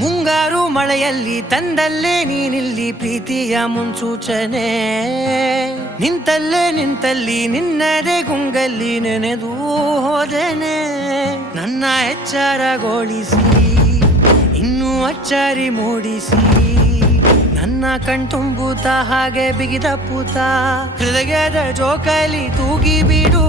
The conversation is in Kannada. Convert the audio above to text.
ಮುಂಗಾರು ಮಳೆಯಲ್ಲಿ ತಂದಲ್ಲೇ ನೀನಿಲ್ಲಿ ಪ್ರೀತಿಯ ಮುನ್ಸೂಚನೆ, ನಿಂತಲ್ಲಿ ನಿನ್ನದೇ ಗುಂಗಲ್ಲಿ ನೆನೆದು ಹೋದೆನೆ. ನನ್ನ ಎಚ್ಚರಗೊಳಿಸಿ ಇನ್ನೂ ಅಚ್ಚರಿ ಮೂಡಿಸಿ, ನನ್ನ ಕಣ್ತುಂಬುತ್ತ ಹಾಗೆ ಬಿಗಿದಪ್ಪುತ್ತ ಹೃದಯದ ಜೋಕಾಲಿ ತೂಗಿ ಬಿಡು.